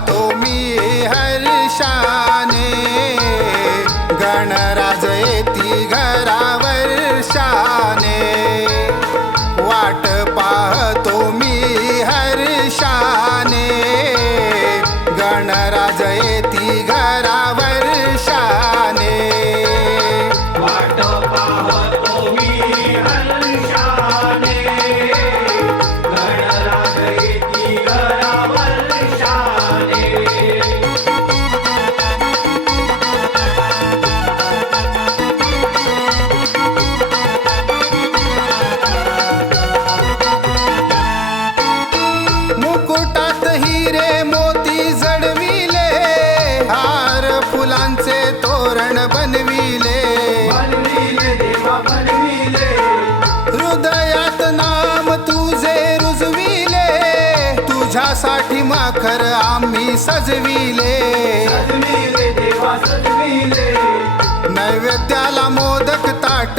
todo. साखर आम्ही सजविले. नैवेद्याला मोदक ताट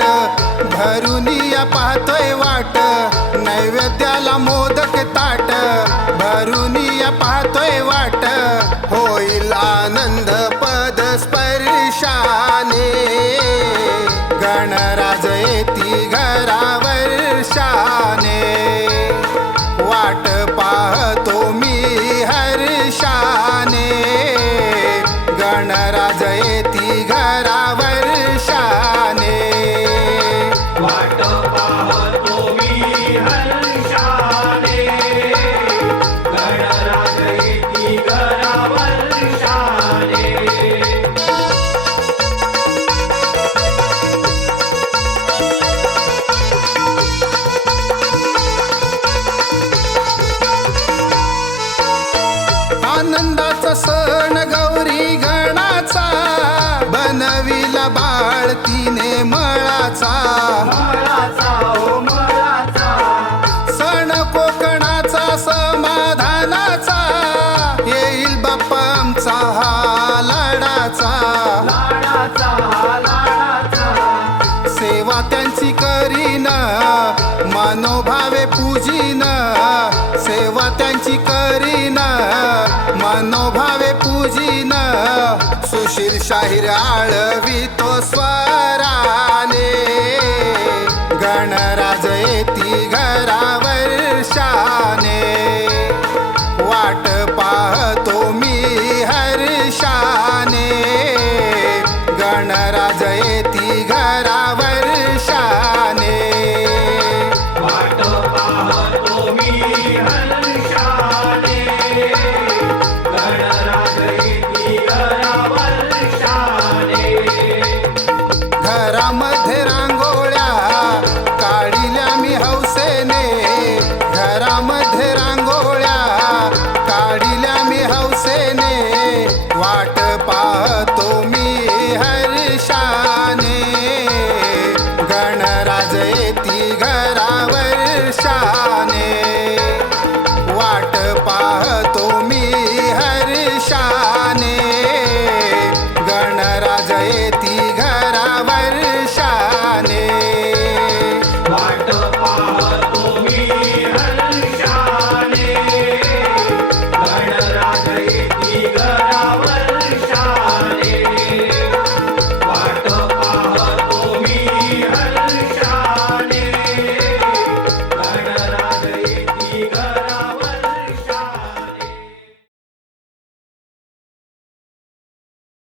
भरून या पाहतोय वाट. नैवेद्याला मोदक ताट भरून या पाहतोय वाट. होईल आनंद पद स्पर्शान त्यांची करीना. मनोभावे पूजीना. सुशील शाहीर आळवी तो स्वा